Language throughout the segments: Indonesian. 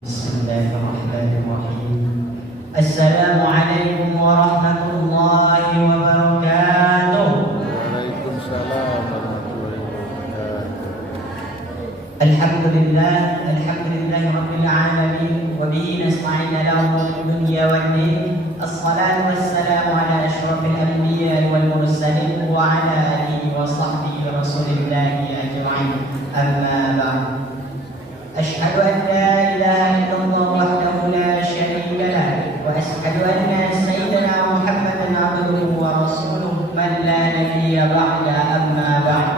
Bismillahirrahmanirrahim. Assalamualaikum warahmatullahi wabarakatuh. Waalaikumsalam warahmatullahi wabarakatuh. Alhamdulillah rabbil alamin wa bihi nasta'in ala umuri dunya wad din. Assalatu wassalamu ala asyrafil anbiya'i wal mursalin wa ala alihi wa sahbihi rasulillahi ajma'in. Amma ba'd. أشهد أن لا إله إلا الله وحده لا شريك له وأشهد أن سيدنا محمدا عبده ورسوله من لا نبي بعده أما بعد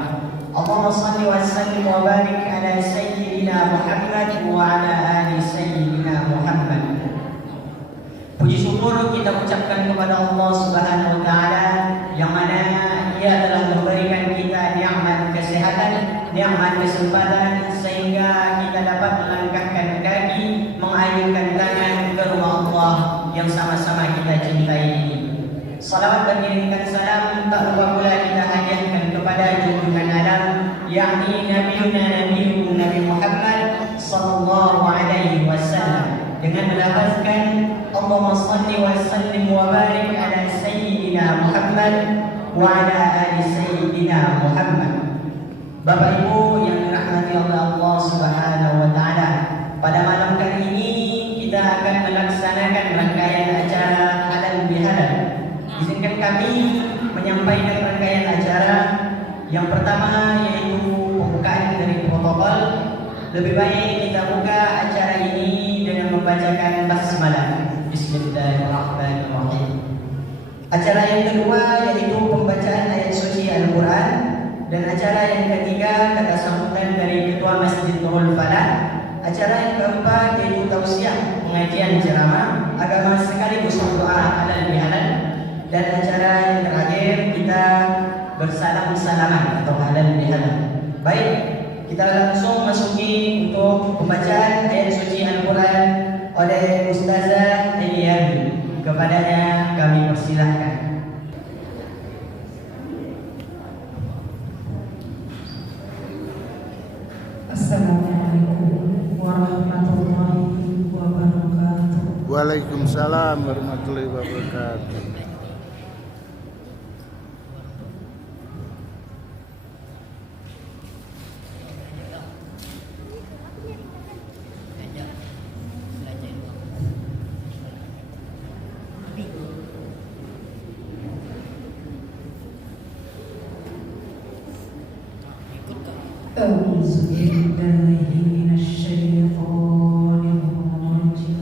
اللهم صل وسلم وبارك على سيدنا محمد وعلى آل سيدنا محمد. Puji syukur kita ucapkan kepada Allah Subhanahu wa taala yang mana Ia telah memberikan kita nikmat kesehatan, nikmat kesempatan sehingga kita dapat melangkahkan kaki, mengayunkan tangan ke rumah Allah yang sama-sama kita cintai ini. Salawat dan kirimkan salam tak lupa pula kita hadiahkan kepada junjungan alam yakni Nabi Muhammad sallallahu alaihi wasallam dengan melafazkan Allahumma salli wa sallim wa barik ala sayyidina Muhammad wa ala ali sayyidina Muhammad. Bapak Ibu yang dirahmati oleh Allah Subhanahu wa taala, pada malam kali ini kita akan melaksanakan rangkaian acara halal bihalal. Izinkan kami menyampaikan rangkaian acara yang pertama yaitu pembukaan dari protokol. Lebih baik kita buka acara ini dengan membacakan basmalah. Bismillahirrahmanirrahim. Acara yang kedua yaitu pembacaan ayat suci Al-Quran. Dan acara yang ketiga kata sambutan dari Ketua Masjid Nurul Falah. Acara yang keempat yaitu tausiah, pengajian ceramah agama sekaligus doa halal bihalal. Dan acara yang terakhir kita bersalam-salaman atau halal bihalal. Baik, kita langsung masuki untuk pembacaan ayat suci Al-Quran oleh Ustazah Eliani. Kepadanya kami persilahkan. Assalamualaikum warahmatullahi wabarakatuh. Waalaikumsalam warahmatullahi wabarakatuh. أعوذ بالله من الشيطان الرجيم.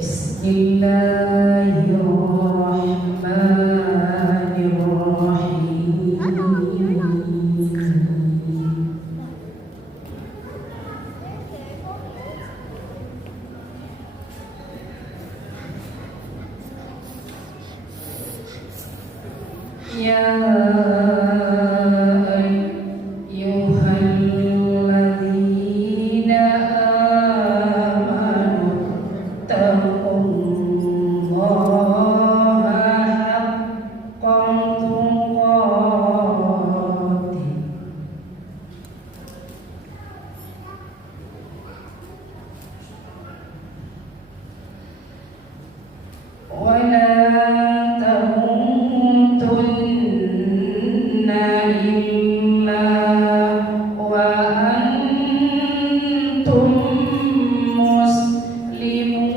بسم الله الرحمن الرحيم. يا أيها الذين آمنوا اتقوا الله حق تقاته ولا تموتن إلا وأنتم مسلمون.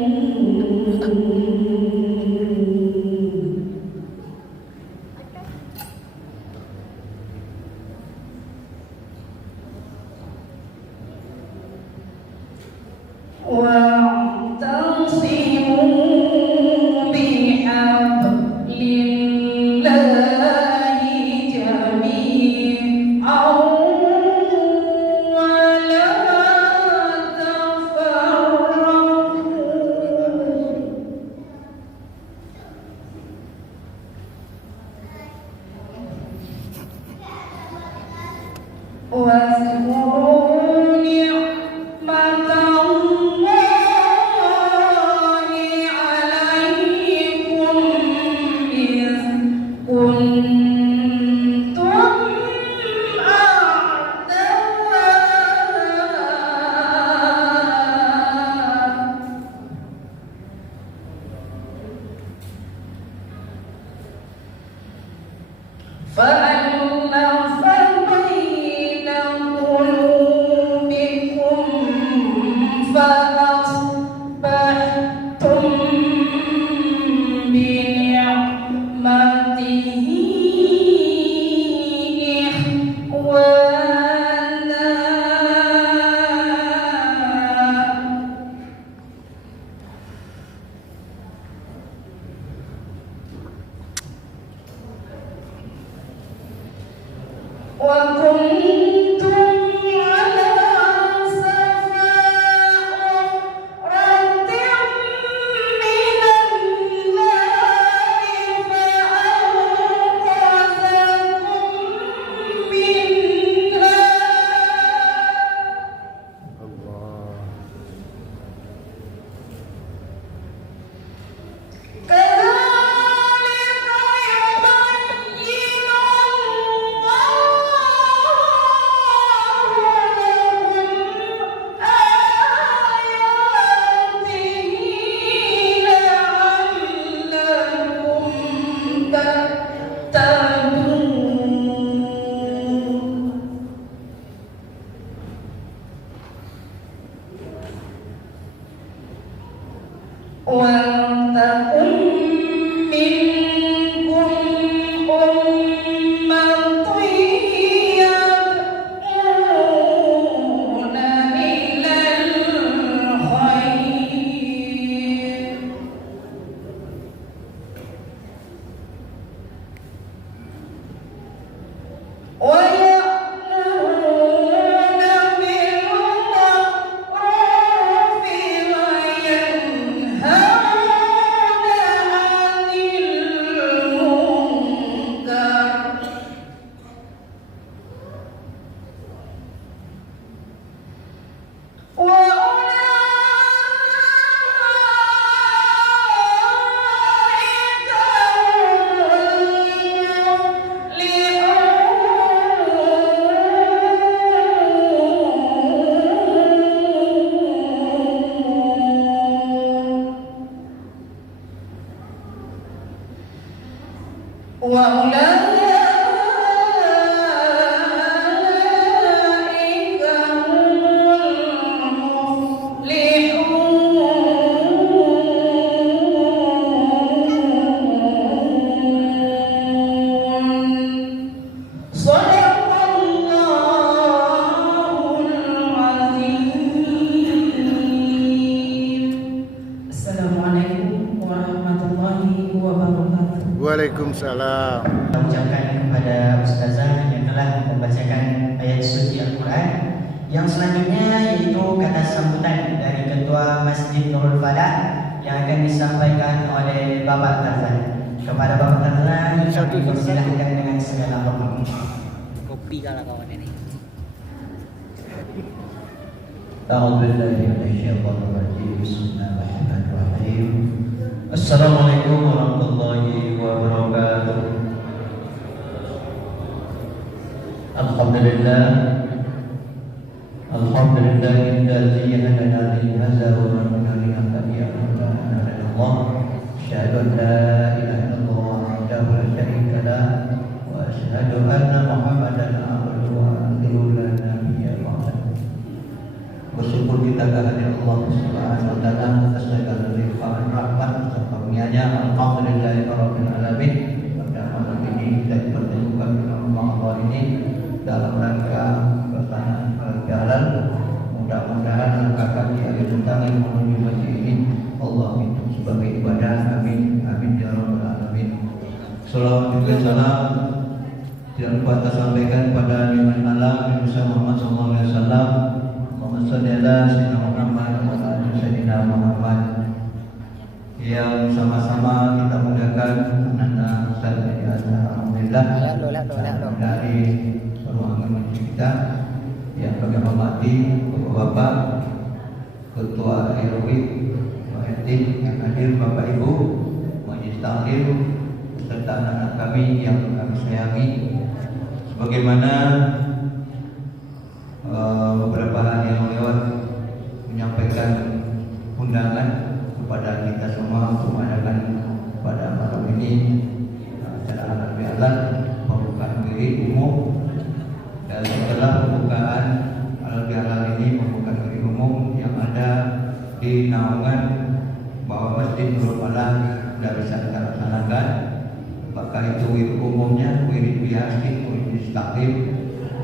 واعتصموا بحبل الله جميعا ولا تفرقوا. واذكروا نعمة الله عليكم فألف بين قلوبكم فأصبحتم بنعمته وكنتم على شفا حفرة من النار فأنقذكم منها Allah. وَلْتَكُن مِّنكُمْ أُمَّةٌ يَدْعُونَ إِلَى الْخَيْرِ وَيَأْمُرُونَ بِالْمَعْرُوفِ وَيَنْهَوْنَ عَنِ الْمُنكَرِ وَأُولَٰئِكَ وَأُولَٰئِكَ هم المفلحون صدق الله العظيم. Assalamualaikum warahmatullahi wabarakatuh. Waalaikumsalam. Kita ucapkan kepada Ustazah yang telah membacakan ayat suci Al-Quran. Yang selanjutnya yaitu kata sambutan dari Ketua Masjid Nurul Falah yang akan disampaikan oleh Bapak Tarzan. Kepada Bapak Tarzan kami persilahkan dengan segala hormat. Kopi kalau kawan ini. أعوذ بالله من الشيطان الرجيم بسم الله الرحمن الرحيم السلام عليكم ورحمة الله وبركاته الحمد لله الذي هدانا لهذا وما كنا لنهتدي لولا أن هدانا الله أشهد أن لا إله إلا الله وحده لا شريك له وأشهد أن محمدا عبده ورسوله لا نبي بعده. Bersyukur kita kehadirat Allah Subhanahu wa taala atas segala limpahan rahmat serta karunia-Nya. Alhamdulillahirabbil alamin. Pada malam ini kita dipertemukan dalam Allah ini dalam rangka pelaksanaan halal. Mudah-mudahan akan diagendakan menuju masjid ini Allah itu sebagai ibadah. Amin amin ya rabbal alamin. Salawat juga salam tidak lupa kita sampaikan pada junjungan Allah Nabi Muhammad sallallahu alaihi wasallam. Sayyidina Muhammad wa ala Sayyidina Muhammad yang sama-sama kita muliakan karena Ustaz alhamdulillah dari ruangan masjid kita yang kami hormati Bapak Ketua RW RT yang hadir, Bapak Ibu Majelis Taklim serta anak-anak kami yang kami sayangi. Sebagaimana beberapa hari yang lewat menyampaikan undangan kepada kita semua untuk mengadakan pada malam ini acara halal bihalal pembukaan Asik, Murid Taklim,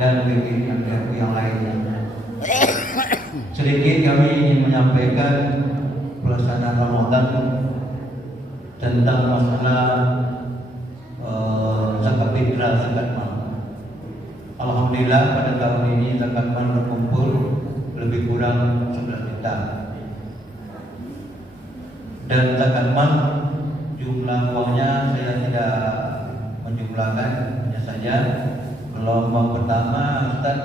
dan pimpinan RW yang lainnya. Sedikit kami ingin menyampaikan pelaksanaan Ramadan tentang masalah zakat fitrah, zakat mal. Alhamdulillah pada tahun ini zakat mal berkumpul lebih kurang 11 juta. Dan zakat mal jumlah uangnya saya tidak menjumlahkan, hanya saja gelombang pertama Ustaz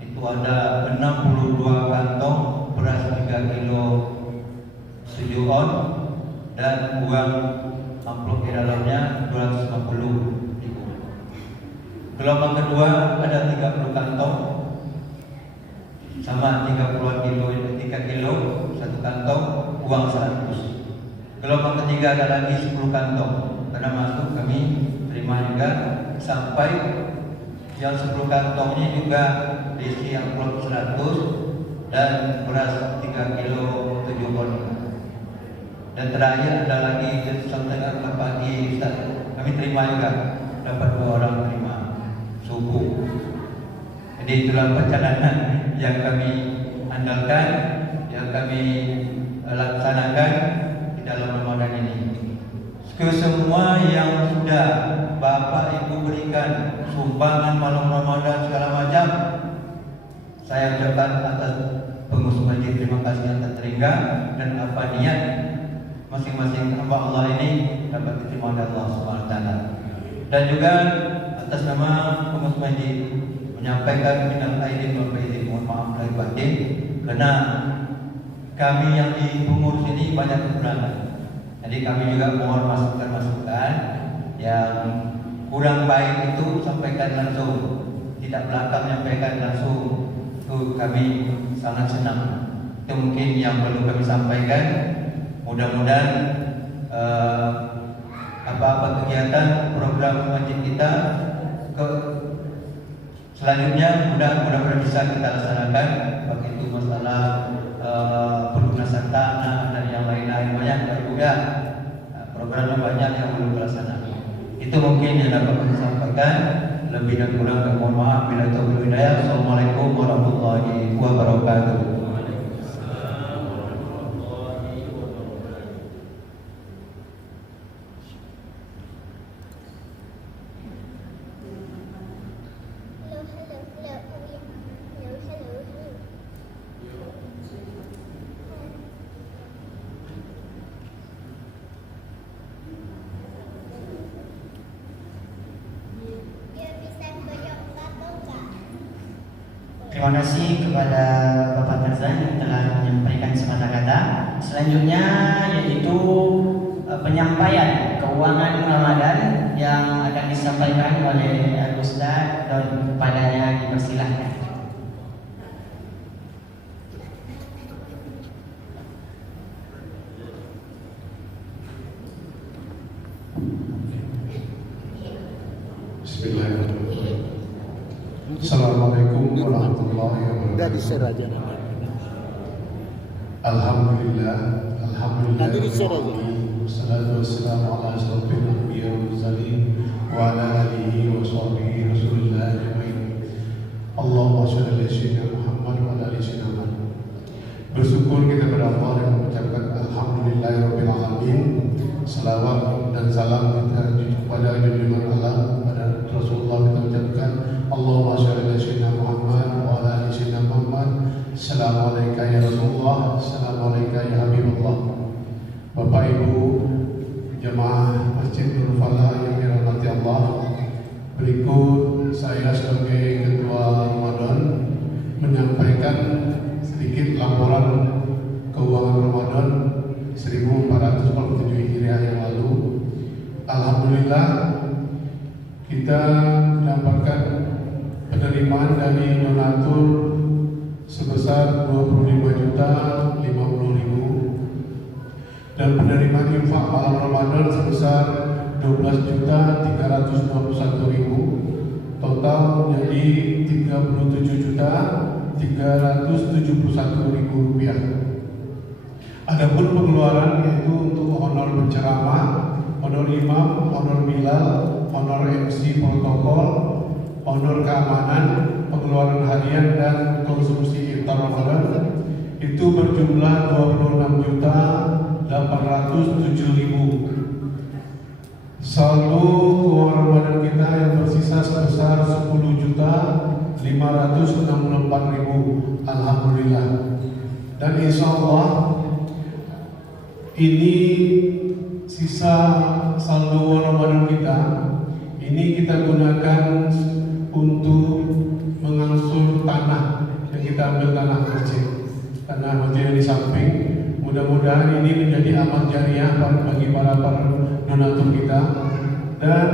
itu ada 62 kantong beras 3 kilo 7 on dan uang amplop di dalamnya 250 ribu. Gelombang kedua ada 30 kantong sama 30 kilo 3 kilo 1 kantong uang 100. Gelombang ketiga ada lagi 10 kantong karena masuk kami terima juga sampai yang 10 kantongnya juga diisi amplop 100 dan beras 3 kilo 7 on. Dan terakhir ada lagi sampai pagi Ustaz, kami terima juga dapat 2 orang terima subuh. Jadi itulah perjalanan yang kami andalkan, yang kami laksanakan di dalam Ramadan ini. Ke semua yang sudah Bapak Ibu berikan sumbangan malam Ramadan segala macam, saya ucapkan atas pengurus masjid terima kasih yang terhingga dan apa niat masing-masing hamba Allah ini dapat diterima oleh Allah SWT. Dan juga atas nama pengurus masjid menyampaikan minal aidin wal faizin, mohon maaf lahir batin karena kami yang di pengurus ini banyak kekurangan. Jadi kami juga mohon masukan-masukan yang kurang baik itu sampaikan langsung, tidak belakang menyampaikan langsung. Itu kami sangat senang. Itu mungkin yang perlu kami sampaikan. Mudah-mudahan apa-apa kegiatan program masjid kita selanjutnya mudah-mudahan bisa kita laksanakan, baik itu masalah pelunasan tanah dan yang lain-lain banyak juga programnya banyak yang belum dilaksanakan. Itu mungkin yang dapat kami sampaikan. Lebih dan kurang mohon maaf bila taufiq hidayah. Assalamualaikum warahmatullahi wabarakatuh. Terima kasih kepada Bapak Tarzan yang telah menyampaikan sepatah kata. Selanjutnya yaitu penyampaian keuangan Ramadan yang akan disampaikan oleh Ustaz dan kepadanya dipersilahkan. Bismillahirrahmanirrahim. Assalamualaikum warahmatullahi Udah di-share wabarakatuh. aja. Alhamdulillah, alhamdulillah. Nanti di-share aja. Wassalatu wassalamu ala asyrofil anbiya wal mursalin wa ala alihi wa sahbihi rasulillah ajmain. Allahumma shalli ala sayyidina Muhammad wa ala ali sayyidina Muhammad. Bersyukur kita kepada Allah dan mengucapkan alhamdulillahirabbil alamin. Salawat dan salam kita kepada junjungan alam pada Rasulullah kita ucapkan Allahumma shalli ala sayyidina Muhammad wa ala ali sayyidina Muhammad. Assalamualaikum ya Rasulullah, assalamualaikum ya Habibullah. Bapak Ibu jemaah Masjid Nurul Falah yang dirahmati Allah, berikut saya sebagai Ketua Ramadan menyampaikan sedikit laporan keuangan Ramadan 1447 Hijriah yang lalu. Alhamdulillah kita mendapatkan penerimaan dari donatur sebesar 25.050.000 dan penerimaan infak malam Ramadan sebesar 12.321.000, total menjadi 37.371.000 rupiah. Adapun pengeluaran yaitu untuk honor berceramah, honor imam, honor bilal, honor MC protokol, honor keamanan, pengeluaran harian dan konsumsi iftar Ramadan itu berjumlah 26.807.000. Saldo keuangan Ramadan kita yang bersisa sebesar 10.564.000. Alhamdulillah. Dan insya Allah ini sisa saldo Ramadan kita ini kita gunakan untuk mengangsur tanah yang kita ambil tanah masjid yang di samping. Mudah-mudahan ini menjadi amal jariah bagi para donatur kita, dan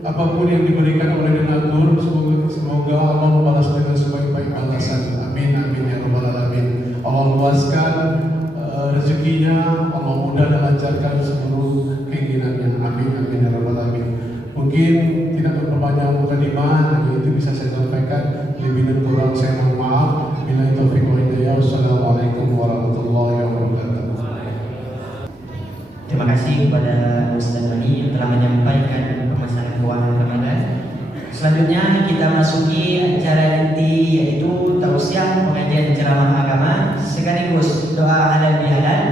apapun yang diberikan oleh donatur semoga Allah membalas dengan sebaik-baik balasan. Amin amin ya rabbal alamin. Allah luaskan rezekinya, Allah mudah dan lancarkan seluruh keinginannya. Amin amin ya rabbal alamin. Mungkin tidak memperpanjang mukadimah, hanya itu bisa saya sampaikan. Lebih dan kurang saya mohon maaf. Billahi taufiq wal hidayah. Wassalamualaikum warahmatullahi wabarakatuh. Terima kasih kepada Ustaz Bani yang telah menyampaikan pemasaran keuangan Ramadan. Selanjutnya kita masuki acara inti, yaitu tausiah pengajian ceramah agama sekaligus doa halal bihalal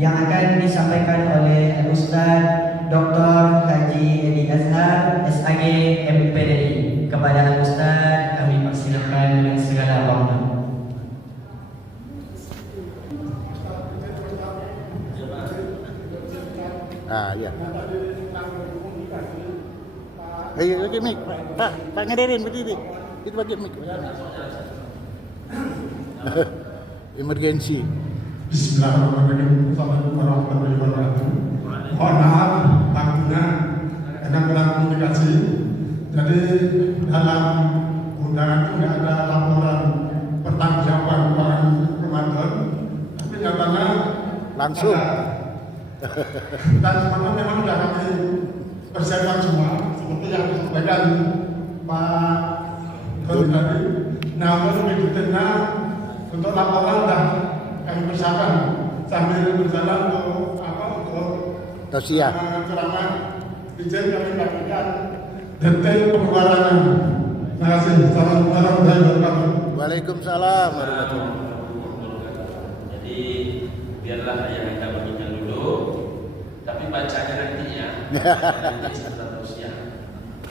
yang akan disampaikan oleh Ustaz Dr. Haji Edi Azhar SAG MPDI. Kepada Ustaz kami persilakan dengan segala hormat. Ya. Ayo bagi mic. Pak ngadirin berdiri. Itu bagi mic. Emergency. Bismillahirrahmanirrahim. Assalamualaikum warahmatullahi wabarakatuh. Mohon maaf waktunya karena kurang komunikasi. Jadi dalam undangan itu tidak ada laporan pertanggungjawaban keuangan Ramadan, tapi nyatanya Langsung. Dan semuanya memang sudah kami persiapkan semua seperti yang disampaikan Pak Dodi tadi. Namun lebih detailnya untuk laporan sudah kami persiapkan sambil berjalan untuk Tausiah. ceramah izin kami bagikan detail pengeluarannya. Terima kasih. Assalamualaikum warahmatullahi wabarakatuh. Waalaikumsalam warahmatullahi wabarakatuh. Jadi biarlah ayah kita berbincang dulu, tapi bacanya nanti ya. Nanti setelah tausiah.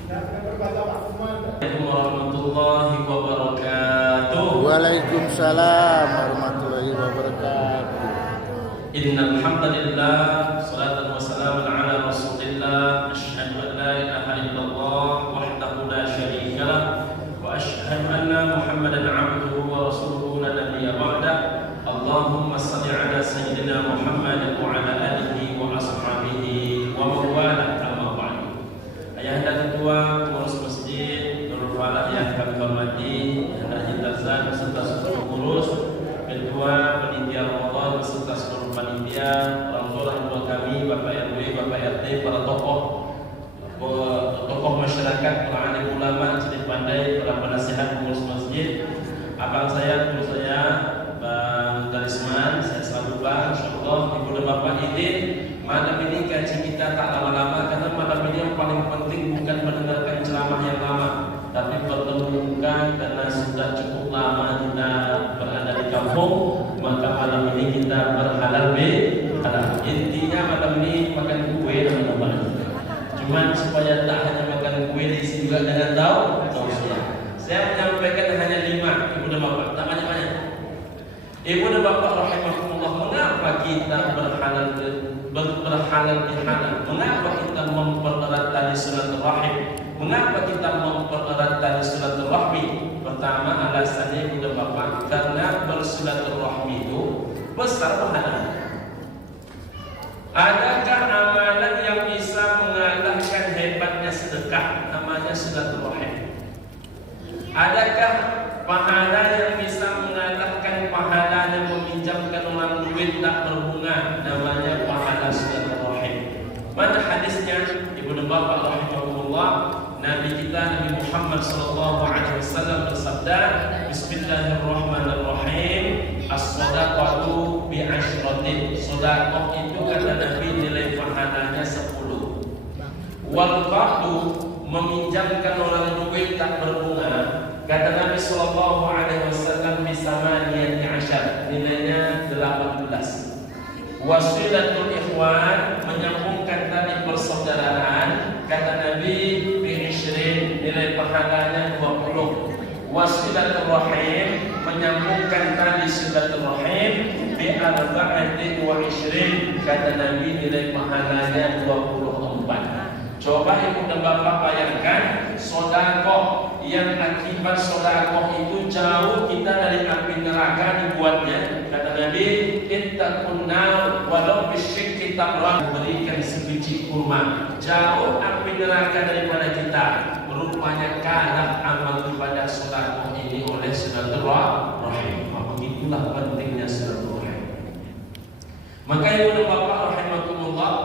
Assalamualaikum warahmatullahi wabarakatuh. Waalaikumsalam warahmatullahi wabarakatuh. Innal hamdalillah, salatan wa salamun ala Rasulillah, asyhadu an la ilaha illallah wahdahu la syarika lah, wa asyhadu anna Muhammadan abduhu wa rasuluhu la nabiyya ba'da. Allahumma salli ala sayyidina Muhammad wa ala alihi wa ashabihi wa man wala, amma ba'du. Ayahanda ketua pengurus masjid Nurul Falah yang kami hormati, Ayahanda Haji Tarzan beserta seluruh pengurus, ketua panitia Ramadan beserta seluruh panitia, orang tua kami, Bapak RW, Bapak RT, para tokoh masyarakat, para alim ulama, cerdik pandai, para penasihat pengurus masjid, abang saya, guru saya, Bang Darisman, saya selalu Bang, insyaallah ibu dan bapak izin malam ini kaji kita tak lama-lama, karena malam ini yang paling penting bukan mendengarkan ceramah yang lama, tapi bertemu karena sudah cukup lama kita berada di kampung, maka malam ini kita berhalal bihalal. Intinya malam ini makan kue teman-teman. Cuman supaya tak hanya makan kue, diisi juga dengan tausiah. Saya menyampaikan hanya 5, ibu dan bapak, tak banyak-banyak. Ibu dan bapak rahimahumullah, mengapa kita berhalal bihalal? Mengapa kita mempererat tali silaturahim? Mengapa kita mempererat tali silaturahmi? Pertama, alasannya ibu dan bapak, karena bersilaturahmi itu besar pahalanya. Adakah amalan yang bisa mengalahkan hebatnya sedekah? Namanya silaturahim. Adakah pahala yang bisa mengalahkan pahala yang meminjamkan orang duit tak berbunga? Namanya pahala silaturahim. Mana hadisnya? Ibu dan bapak rahimahumullah, Nabi kita Nabi Muhammad SAW bersabda, Bismillahirrahmanirrahim, as-sadaqatu bi'ashratin. Sedekah itu kata Nabi nilai pahalanya 10. Wal qardu meminjamkan orang duit tak berbunga. Kata Nabi Sallallahu Alaihi Wasallam bisamaniyati asyar, nilainya 18. Wasilatul ikhwan, menyambungkan tali persaudaraan, kata Nabi bi-20, nilai pahalanya 20. Wasilatul rahim, menyambungkan tali silaturahim, bi-24, kata Nabi nilai pahalanya 24. Coba ibu dan bapak bayangkan, sodakoh yang akibat sodakoh itu jauh kita dari api neraka dibuatnya. Kata Nabi, ittaqun nar walau bisyikki tamrah, berikan sebiji kurma, jauh api neraka daripada kita. Rupanya kalah amal ibadah sodakoh ini oleh silaturahim. Begitulah pentingnya silaturahim. Maka ibu dan bapak rahimakumullah,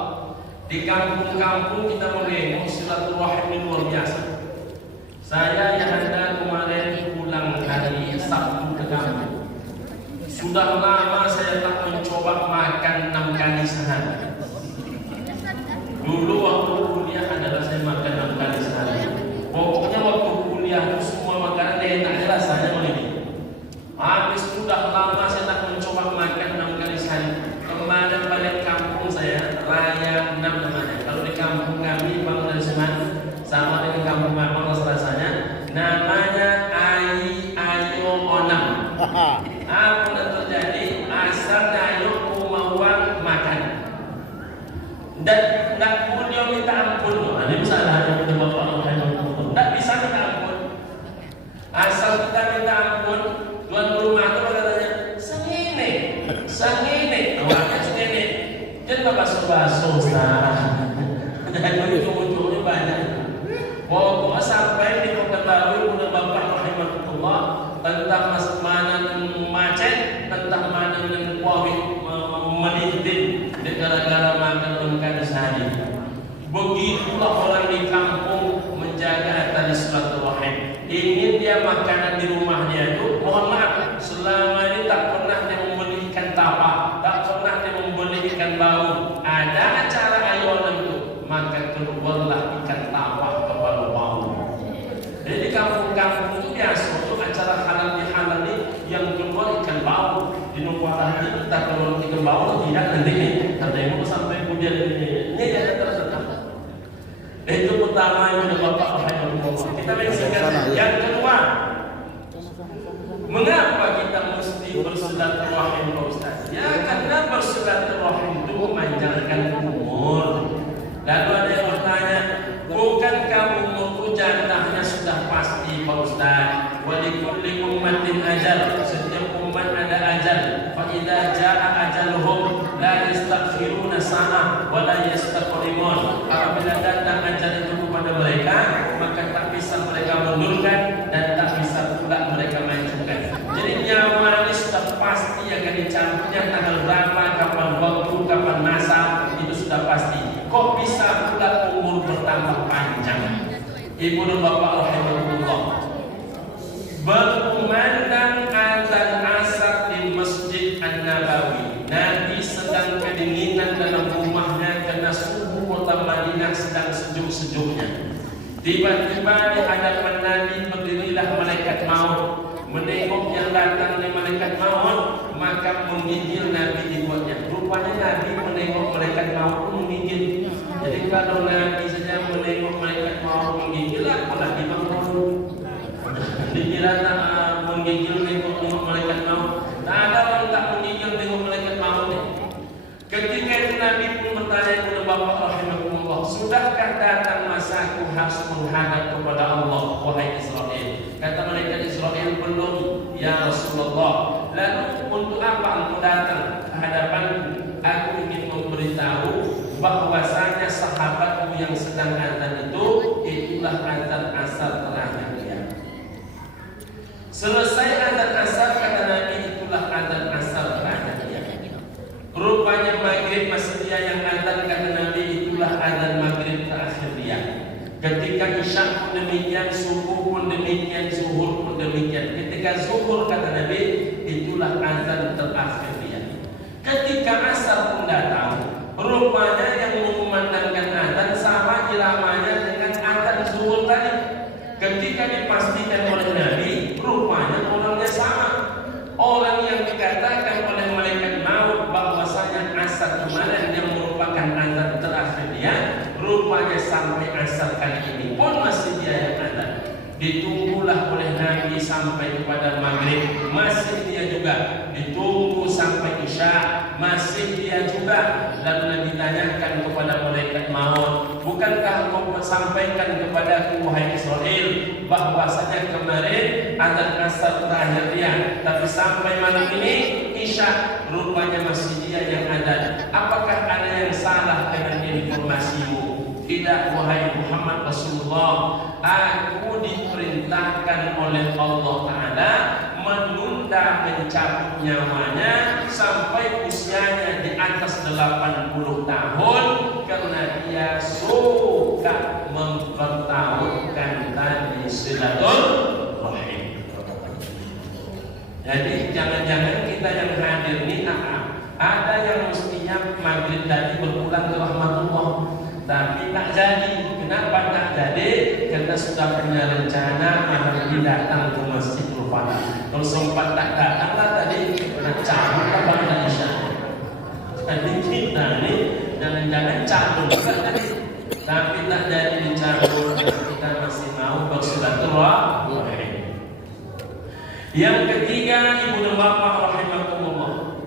di kampung-kampung kita menengok silaturahim ini luar biasa. Saya yang ada kemarin pulang hari Sabtu ke kampung. Sudah lama saya tak mencoba makan 6 kali sehari. Dulu waktu kuliah adalah saya makan 6 kali sehari. Pokoknya waktu kuliah itu semua makanan enak rasanya begini. Habis sudah lama saya tak mencoba makan 6 kali sehari. Kemarin balik kampung saya, Raya 6 namanya. Kalau di kampung kami Bang dari Seman sama dengan kampung Mapang rasanya, namanya Ayo Onam. Apa yang terjadi? Asal ayo kemauan makan. Dan tidak boleh minta ampun. Ini masalahnya pada bapak Alhamdulillah. Tidak bisa minta ampun. Asal kita minta ampun, tuan rumah itu katanya sengine. Awalnya sengine. Jangan basuh-basuh, Ustaz. Dan ujung-ujungnya banyak. Pokoknya sampai di Kota Baru Bunda Bapak rahimahullah tentang mana macet, tentang mana kuawi melintih gara-gara makan makan sehari. Begitulah orang di kampung menjaga tali silaturahim. Ingin dia makanan di rumahnya itu, mohon maaf, selama ini tak pernah dia membeli ikan tapa, tak pernah dia membeli ikan bau. Ada acara ayonan itu, maka keluarlah ikan tapa kepala bau. Jadi di kampung-kampung itu biasa untuk acara halal bihalal ini yang keluar ikan bau. Di Nukwara ini kita keluar ikan bau tidak nanti nih. Kata ibu sampai kemudian ini ada terserah. Itu pertama yang ada bapak rahimahullah. Kita menyaksikan yang kedua. Mengapa kita mesti bersilaturahim Pak Ustaz? Ya karena bersilaturahim itu memanjangkan umur. Lalu ada yang bertanya, bukankah umurku jannahnya sudah pasti Pak Ustaz? Walikulli ummatin ajal, setiap umat ada ajal. Fa idza jaa ajaluhum la yastaghfiruna sa'ah wa la yastaqdimun. Apabila datang ajal itu kepada mereka, maka tak bisa mereka mundurkan dan tak bisa pula mereka majukan. Jadi nyawa ini sudah pasti akan dicabutnya tanggal berapa, kapan waktu, kapan masa, itu sudah pasti. Kok bisa pula umur bertambah panjang? Ibu dan bapak rahimahullah, berkumandang azan asar di Masjid An-Nabawi. Nabi sedang kedinginan dalam rumahnya karena suhu kota Madinah sedang sejuk-sejuknya. Tiba-tiba di hadapan Nabi berdirilah malaikat maut. Menengok yang datang dari malaikat maut, maka menggigil Nabi dibuatnya. Rupanya Nabi menengok malaikat maut pun menggigil. Jadi kalau Nabi saja menengok malaikat maut menggigil, apalagi bangun. Dikira tak menggigil tengok malaikat maut. Tak ada orang tak menggigil tengok malaikat maut. Ketika itu Nabi pun bertanya kepada Bapak rahimahullah, sudahkah datang masaku harus menghadap kepada Allah, wahai Israel? Kata malaikat Israel, belum ya Rasulullah. Lalu untuk apa engkau datang ke hadapanku? Aku ingin memberitahu bahwasanya sahabatmu yang sedang azan itu, itulah azan asar terakhirnya. Selesai azan asar, kata Nabi, itulah azan asar terakhirnya. Rupanya maghrib masih dia yang azan, kata Nabi, itulah azan maghrib terakhir dia. Ketika isya pun demikian, subuh pun demikian, zuhur pun demikian. Ketika zuhur, kata Nabi, itulah azan terakhir dia. Ketika asar pun datang, rupanya yang mengumandangkan azan sama iramanya dengan azan zuhur kali ini pun masih dia yang ada. Ditunggulah oleh Nabi sampai kepada maghrib, masih dia juga. Ditunggu sampai isya, masih dia juga. Lalu Nabi tanyakan kepada malaikat maut, bukankah engkau sampaikan kepada wahai Israel bahwasanya kemarin azan asar terakhir dia, tapi sampai malam ini isya rupanya masih dia yang ada. Apakah ada yang salah dengan informasimu? Tidak, wahai Muhammad Rasulullah, aku diperintahkan oleh Allah Ta'ala menunda mencabut nyawanya sampai usianya di atas 80 tahun karena dia suka mempertaruhkan tali silaturahim. Jadi jangan-jangan kita yang hadir ini ada yang mestinya maghrib tadi berpulang ke rahmatullah, tapi tak jadi. Kenapa tak jadi? Karena sudah punya rencana malam ini datang ke Masjidul Falah. Kalau sempat tak datanglah tadi nak cabut pada isya. Jadi kita ini jangan-jangan cabut tadi, tapi tak jadi dicabut. Kita masih mau bersilaturahim. Yang ketiga, ibu dan bapak rahimakumullah,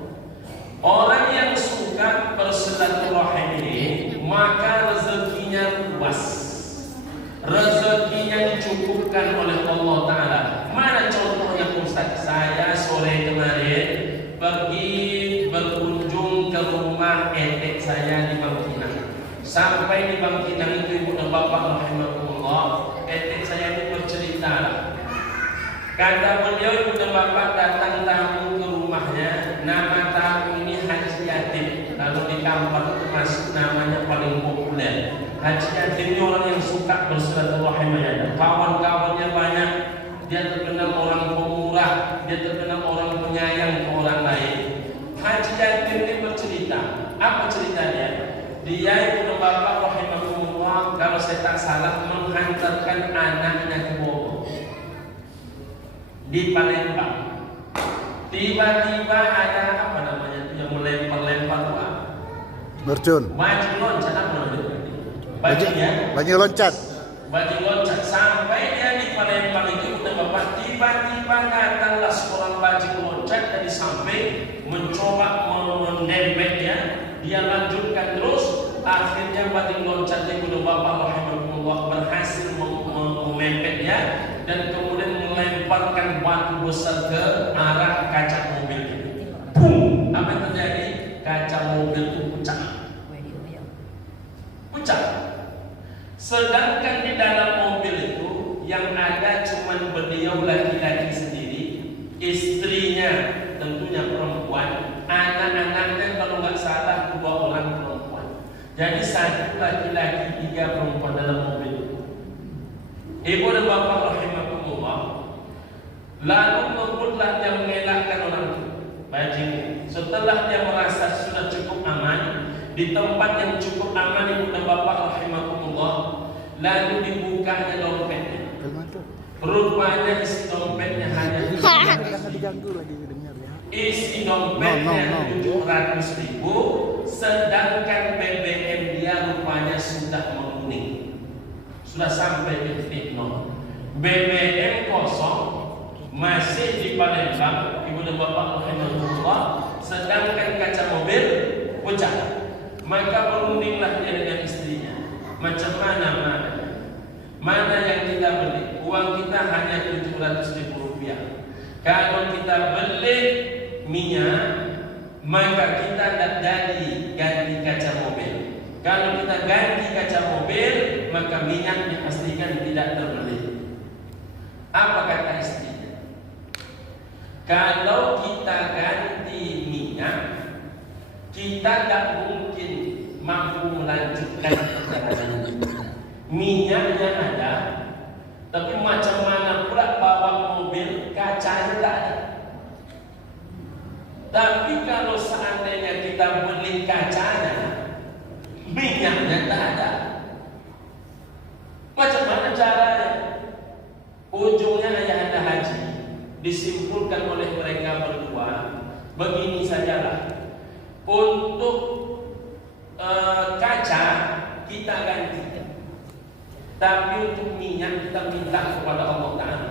orang yang suka bersilaturahim ini maka rezekinya luas, rezekinya dicukupkan oleh Allah Ta'ala. Mana contohnya Ustaz? Saya sore kemarin pergi berkunjung ke rumah etek saya di Bangkinang. Sampai di Bangkinang itu ibu dan bapak rahimakumullah, etek saya ini bercerita. Kata beliau, ibu dan bapak datang tamu ke rumahnya, nama tamu ini Haji Yatim. Kalau di kampung itu masuk namanya paling populer. Haji Yatim ini orang yang suka bersilaturahim, kawan-kawannya banyak. Dia terkenal orang pemurah, dia terkenal orang penyayang ke orang lain. Haji Yatim ini bercerita. Apa ceritanya? Dia ibu dan bapak rahimahumullah, kalau saya tak salah, menghantarkan anaknya ke Bogor di Palembang. Tiba-tiba ada apa namanya itu yang melempar-lempar tua. Bercun. Baju loncat apa namanya? Bajunya? Baju loncat. Baju loncat. Sampai dia di Palembang itu udah bapak, tiba-tiba datanglah seorang baju loncat dari samping mencoba menembaknya. Dia lanjutkan terus. Akhirnya baju loncat itu udah bapak rahimahullah berhasil memepetnya dan kemudian melemparkan batu besar ke arah kaca mobil itu. Boom! Apa yang terjadi? Kaca mobil itu pecah. Pecah. Sedangkan di dalam mobil itu yang ada cuma beliau laki-laki sendiri, istrinya tentunya perempuan, anak-anaknya kalau nggak salah 2 orang perempuan. Jadi 1 laki-laki 3 perempuan dalam mobil itu. Ibu dan bapak rahimahumullah, lalu membuatlah dia mengelakkan orang itu. Bajing. Setelah dia merasa sudah cukup aman di tempat yang cukup aman, ibu dan bapak rahimahumullah, lalu dibukanya dompetnya. Rupanya isi dompetnya hanya isi dompetnya 700.000, sedangkan BBM dia rupanya sudah menguning, sudah sampai di titik 0. BBM kosong, masih di Palembang, ibu dan bapak rahimahullah, sedangkan kaca mobil pecah. Maka berundinglah dia dengan istrinya, macam mana yang kita beli? Uang kita hanya 700.000 rupiah. Kalau kita beli minyak, maka kita tidak jadi ganti kaca mobil. Kalau kita ganti kaca mobil, maka minyak dipastikan tidak terbeli. Apa kata istrinya? Kalau kita ganti minyak, kita tak mungkin mampu melanjutkan perjalanan. Minyaknya ada, tapi macam mana pula bawa mobil, kacanya tak ada. Tapi kalau seandainya kita beli kacanya, minyaknya tak ada. Macam mana caranya? Ujungnya ayahanda haji disimpulkan oleh mereka berdua, begini sajalah. Untuk kaca kita ganti. Tapi untuk minyak kita minta kepada Allah Ta'ala.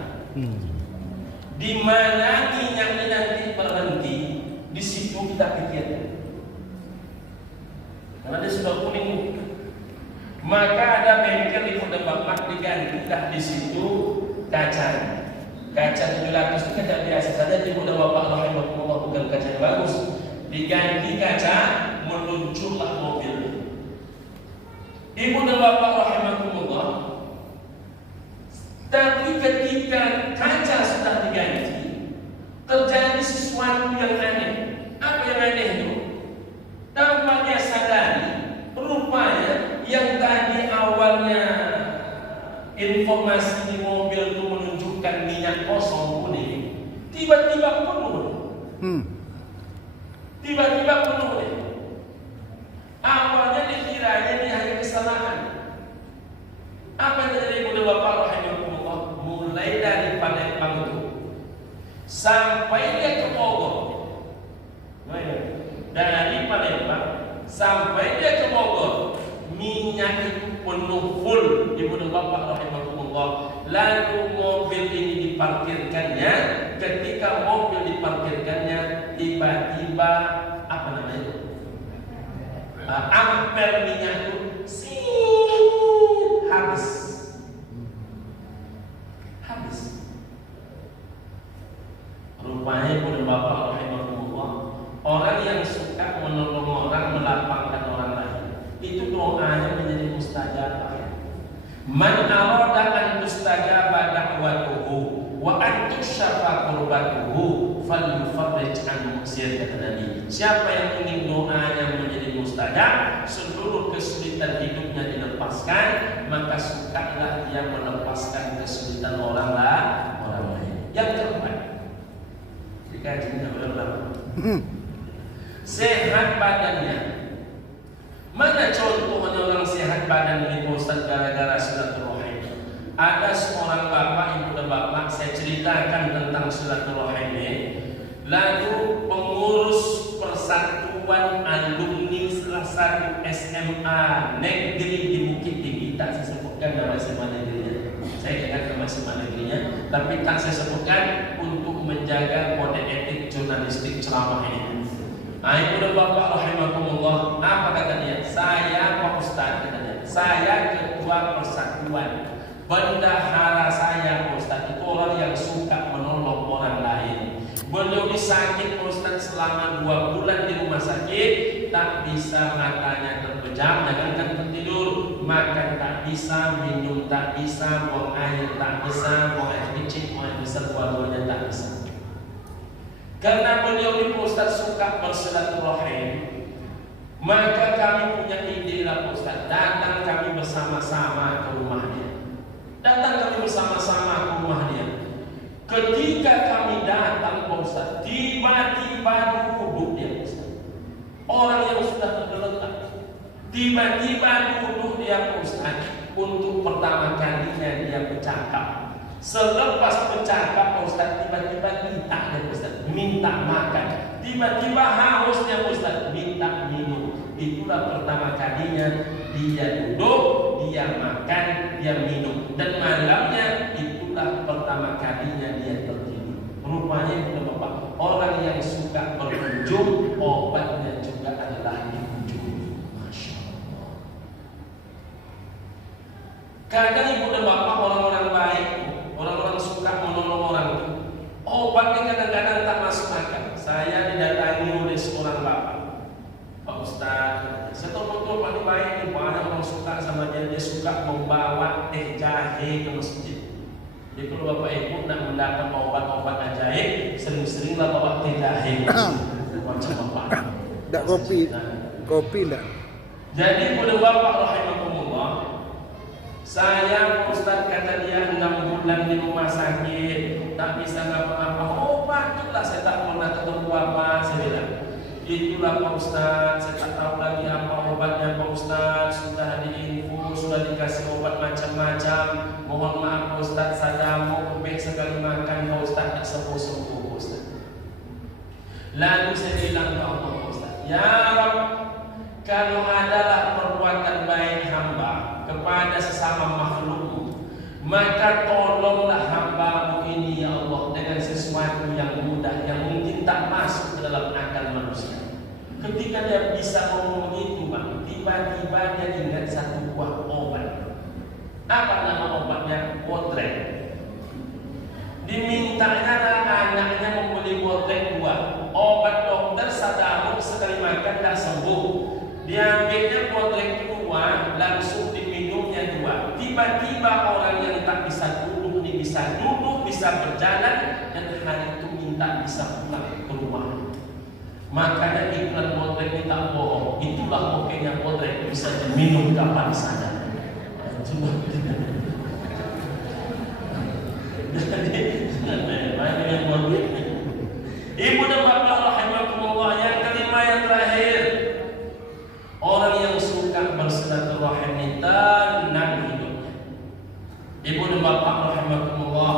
Di mana minyak ini nanti berhenti, di situ kita pikirkan. Karena dia sudah kuning, maka ada bengkel di Kota Bapak digantilah di situ kaca 700 itu kaca biasa saja di Kota Bapak rahimahullah, bukan kaca yang bagus. Diganti kaca, meluncurlah mobil. Ibu dan Bapak rahimahullah. Tapi ketika kaca sudah diganti, terjadi sesuatu yang aneh. Apa yang aneh itu? Tanpa dia sadari, rupanya yang tadi awalnya informasi di mobil itu menunjukkan minyak kosong kuning, tiba-tiba penuh. Tiba-tiba penuh. Awalnya dikiranya ini hanya kesalahan. Apa yang terjadi pada Bapak rahimahullah? Mulai dari Palembang itu sampai dia ke Bogor. Dari Palembang sampai dia ke Bogor, minyak itu penuh full di pada Bapak rahimahullah. Lalu mobil ini diparkirkannya. Ketika mobil diparkirkannya, tiba-tiba apa namanya? Ampere minyak itu habis. Rupanya pada Bapak rahimahullah, orang yang suka menolong orang, melapangkan orang lain, itu doanya menjadi mustajab. Man arada an tustajaba da'watuhu wa an tukshafa qurbatuhu falyufarrij an muksir, kata Nabi. Siapa yang ingin doanya menjadi mustajab, seluruh kesulitan hidupnya dilepaskan, maka sukalah dia melepaskan kesulitan orang lain. Yang keempat, dikajinya berapa? Sehat badannya. Mana contohnya orang sehat badan ini Ustaz gara-gara silaturahim? Ada seorang bapak, ibu dan bapak, saya ceritakan tentang silaturahim ini. Lalu pengurus persatuan alumni salah satu SMA negeri di Bukit Tinggi, tak saya sebutkan nama SMA negerinya. Saya ingat nama SMA negerinya, tapi tak saya sebutkan untuk menjaga kode etik jurnalistik ceramah ini. Ibu dan bapak rahimahumullah, apa kata dia? Saya Pak Ustaz, katanya, saya ketua persatuan. Bendahara saya Pak Ustaz itu orang yang suka menolong orang lain. Beliau disakit Pak Ustaz selama 2 bulan di rumah sakit, tak bisa, matanya terpejam, jangankan tertidur, makan tak bisa, minum tak bisa, buang air tak bisa, buang air kecil, buang air besar, dua-duanya tak bisa. Karena beliau ini Ustaz suka bersilaturahim, maka kami punya ide lah Ustaz, datang kami bersama-sama ke rumahnya. Ketika kami datang Ustaz, tiba-tiba duduk dia Ustaz. Orang yang sudah tergeletak, tiba-tiba duduk dia Ustaz. Untuk pertama kalinya dia bercakap. Selepas bercakap Ustaz, tiba-tiba minta makan. Tiba-tiba hausnya Ustaz, minta minum. Itulah pertama kalinya dia duduk, dia makan, dia minum. Dan malamnya itulah pertama kalinya dia tertidur. Rupanya itu Bapak, orang yang suka berkunjung, obatnya juga adalah dikunjungi. Masya Allah. Kadang ibu dan bapak orang-orang baik, orang-orang suka menolong orang itu, obatnya kadang-kadang tak masuk akal. Saya didatangi oleh seorang bapak, Pak Ustaz, saya tahu betul Pak ini baik, banyak orang suka sama dia. Dia suka membawa teh jahe ke masjid. Jadi kalau bapak ibu nak mendapat obat-obat ajaib, sering-seringlah bawa teh jahe. Macam apa? Tak kopi tak. Jadi boleh bapak rahimahumullah, saya Ustaz kata dia 6 bulan di rumah sakit, tak bisa ngapa-ngapa. Oh patutlah, saya tak pernah ketemu apa. Saya bilang, itulah Pak Ustaz, saya tak tahu lagi apa obatnya Pak Ustaz. Sudah diinfo, sudah dikasih obat macam-macam. Mohon maaf Pak Ustaz, saya mau kebek sekali makan Pak Ustaz, tak sembuh-sembuh Pak Ustaz. Lalu saya bilang ke Allah Pak Ustaz, ya Rabb, kalau adalah perbuatan baik hamba kepada sesama makhluk, maka tolonglah hamba-Mu ini ya Allah dengan sesuatu yang mudah yang mungkin tak masuk ke dalam akal manusia. Ketika dia bisa ngomong itu, Bang, tiba-tiba dia ingat satu buah obat. Apa nama obatnya? Botrek. Dimintanya anaknya membeli botrek 2. Obat dokter sadaruk sekali makan dah sembuh. Diambilnya botrek 2, langsung diminumnya 2. Tiba-tiba orang yang tak bisa duduk ini bisa duduk, bisa berjalan, dan hari itu minta bisa pulang ke rumah. Makanya iklan botrek ini tak bohong. Itulah okeynya botrek, bisa diminum kapan saja. Coba. Ibu dan bapak rahimakumullah, yang kelima yang terakhir, orang yang suka bersilaturahim ini tenang hidupnya. Ibu dan bapak rahimakumullah,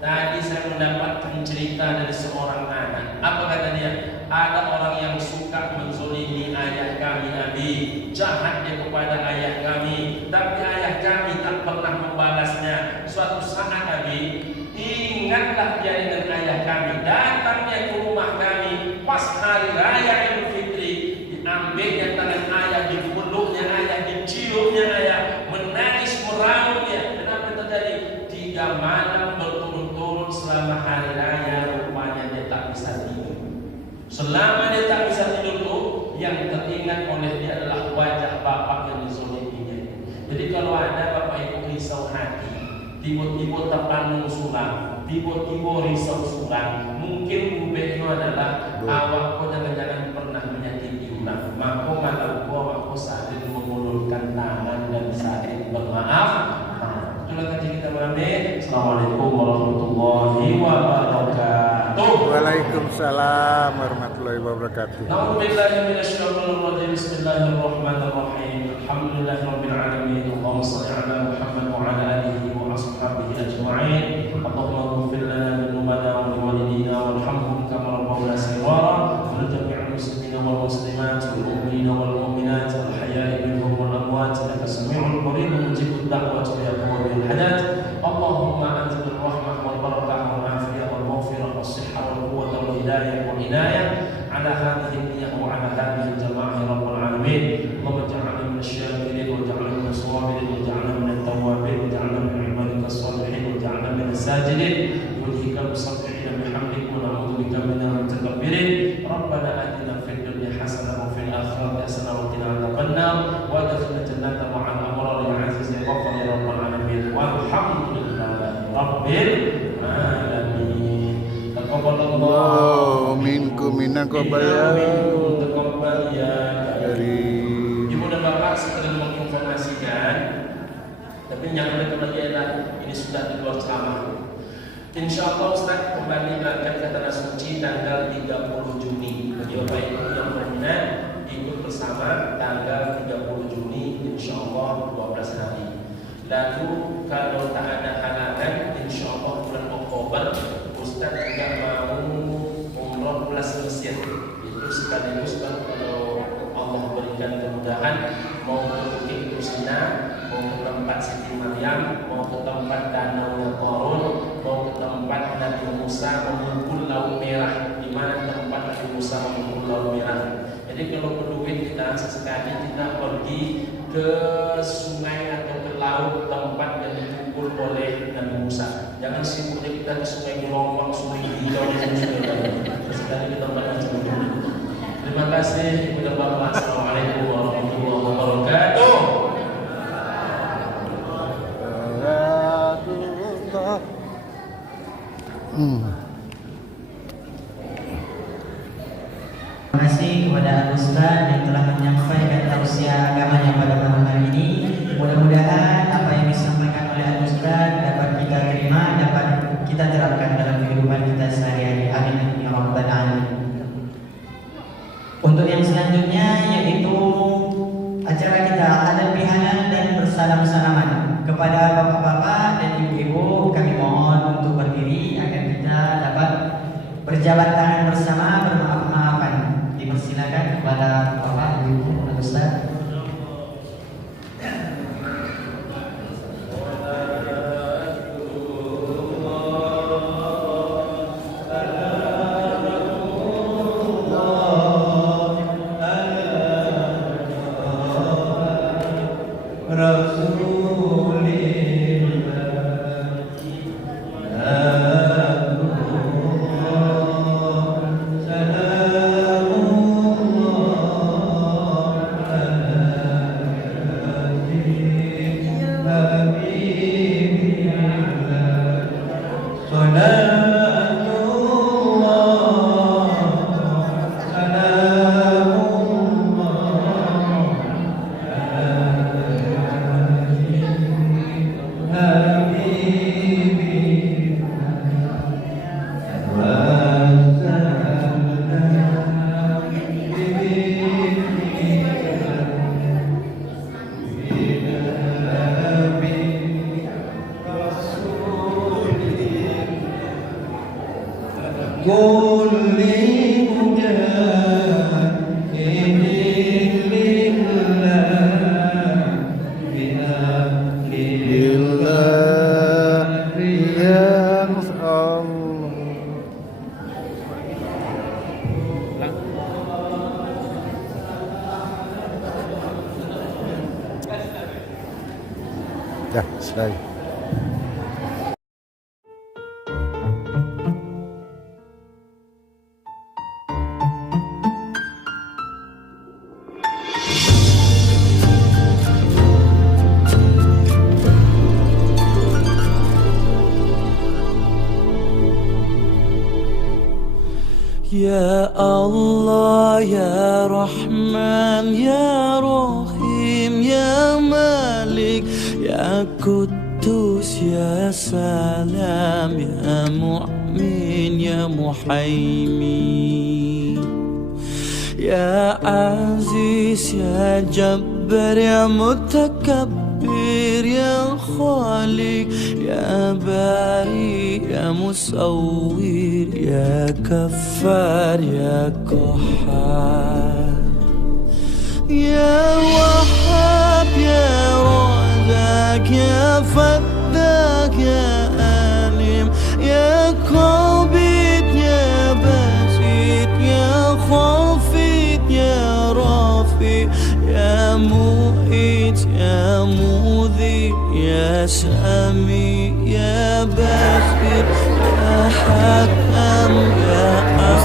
tadi saya mendapatkan cerita dari seorang anak. Apa kata dia? Ada orang yang suka menzolimi ayah kami Abi, jahat dia kepada ayah kami, tapi ayah kami tak pernah membalasnya. Suatu saat Abi, ingatlah dia dengan ayah kami, datangnya ke rumah kami pas hari raya Idul Fitri, diambilnya tangan ayah, dipeluknya ayah, diciumnya ayah, menangis meraung dia. Kenapa terjadi? 3 malam berturut-turut selama hari raya, rupanya dia tak bisa tidur. Selama dia tak bisa tidur tuh, yang teringat oleh dia adalah wajah bapak yang dizoliminya. Jadi kalau ada bapak ibu risau hati, tiba-tiba terpandung sulam, tiba-tiba risau sulam, mungkin ubahnya adalah awak kau jangan-jangan pernah menyakiti ulang. Maka malam kau saling mengulurkan tangan dan saling bermaaf. Itulah kajian kita malam ini. Assalamualaikum warahmatullahi wabarakatuh. Waalaikumsalam warahmatullahi wabarakatuh. Na'udzubillahi minasyaitonir rajim. Bismillahirrahmanirrahim. Alhamdulillahirabbil alamin. Allahumma shalli ala Muhammad wa ala alihi wa ashabihi ajma'in. Allahumma ighfir lana dhunubana wa liwalidina warhamhum kama rabbawna shighara. Wa jami'al muslimina wal muslimat wal mu'minina wal mu'minat al ahya'i minhum wal amwat. Innaka samii'un qarib mujibud da'wati ya qawiyyul hadat. Allahumma anzil rahmah wal barakah wal afiyah wal maghfirah was sihhah wal quwwata wal hidayah wal inayah ala hadhihi niyyah wa ala hadhihi al-jamaah rabbul alamin. Allahumma ij'alna min asy-syakirin wa ij'alna min as-sabirin wa ij'alna min at-tawwabin wa ij'alna min ibadika as-salihin wa ij'alna min as-sajidin wa ij'alna musabbihin bihamdik wa na'udzu bika minal mutakabbirin. Rabbana atina fid dunya hasanah wa fil akhirati hasanah wa qina adzabannar wa adkhilna jannata ma'al abrar ya aziz ya ghaffar ya rabbal alamin. Walhamdulillahi rabbil alamin. Taqabbalallahu minkum minaqabbal ya karim. Ibu dan bapak sedang menginformasikan, tapi yang mereka adalah ini sudah di luar ceramah. Insya Allah Ustaz kembali berangkat ke Tanah Suci tanggal 30 Juni. Bagi bapak ibu yang berminat ikut bersama tanggal 30 Juni, insya Allah 12 hari. Lalu kalau tak ada halangan, insya Allah bulan Oktober Ustaz juga mau umroh plus Mesir. Itu sekaligus kalau Allah berikan kemudahan, mau ke Bukit Kusina, mau ke tempat Siti Maryam, mau ke tempat Danau Qarun, mau ke tempat Nabi Musa memukul Laut Merah, di mana tempat Nabi Musa memukul Laut Merah. Jadi kalau berduit kita sesekali kita pergi ke sungai atau ke laut tempat yang dipukul oleh Nabi Musa. Jangan sibuk kita ke sungai Gelombang, sungai Hijau dan sebagainya. Sesekali ke tempat macam itu. Terima kasih Ibu dan Bapak. Assalamualaikum warahmatullahi wabarakatuh. Terima kasih kepada Ustaz yang telah menyampaikan tausiah agamanya pada malam hari ini. Mudah-mudahan apa yang disampaikan oleh Ustaz dapat kita terima, dapat kita terapkan dalam kehidupan kita sehari-hari. Amin ya rabbal alamin. Untuk yang selanjutnya yaitu acara kita adab bihanan dan bersalam-salaman. Kepada bapak-bapak dan ibu-ibu kami mohon untuk berdiri agar kita dapat berjabat tangan bersama bermaaf-maafan. Dipersilakan kepada bapak, ibu, dan Ustaz. Ya, selesai. Ya Allah, Ya Rahman, Ya Rahim, Ya Malik, Ya Quddus, Ya Salam, Ya Mu'min, Ya Muhaimin, Ya Aziz, Ya Jabbar, Ya Mutakabbir, Ya Khaliq, Ya Bari, Ya Musawwir, Ya Kaffar, Ya Qahhar, Ya Wahhab, Ya Razak, Ya Fattah, Ya Alim, Ya Qabid, Ya Basit, Ya Khafid, Ya Rafi, Ya Mu'id, Ya Mudhi, Ya Sami, Ya Basir, Ya Hakam, Ya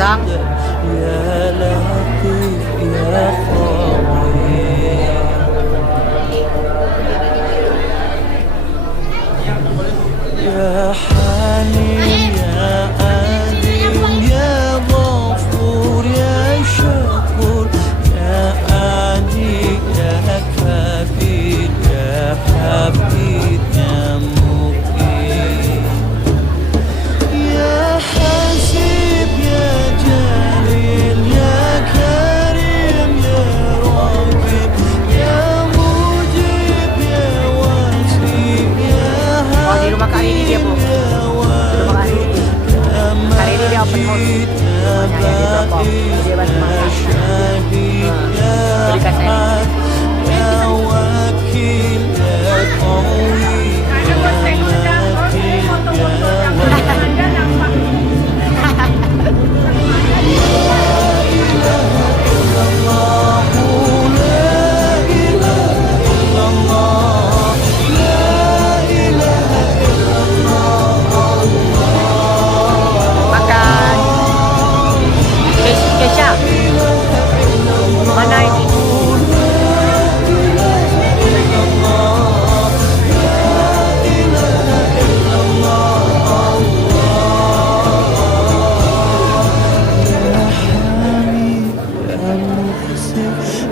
Adil, Ya Latif, Ya Khabir, Ya Halim, Ya Adim, Ya Ghafur, Ya Shakur, Ya Adi, Ya Kabir, Ya Habib, Ya Muqim, Ya Hasib, Ya Jalil, Ya Karim, Ya Raqib, Ya Mujib, Ya Wasi, Ya Oh, di rumah Kak Rini dia, Bu. Di rumah Kak Rini. Hari ini dia open house. Rumahnya di Depok. Dia bantu masak. Beli kasih. Makan. Kesha. Mana ini?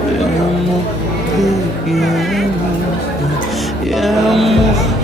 Ya Muhyi, Ya Muhyi,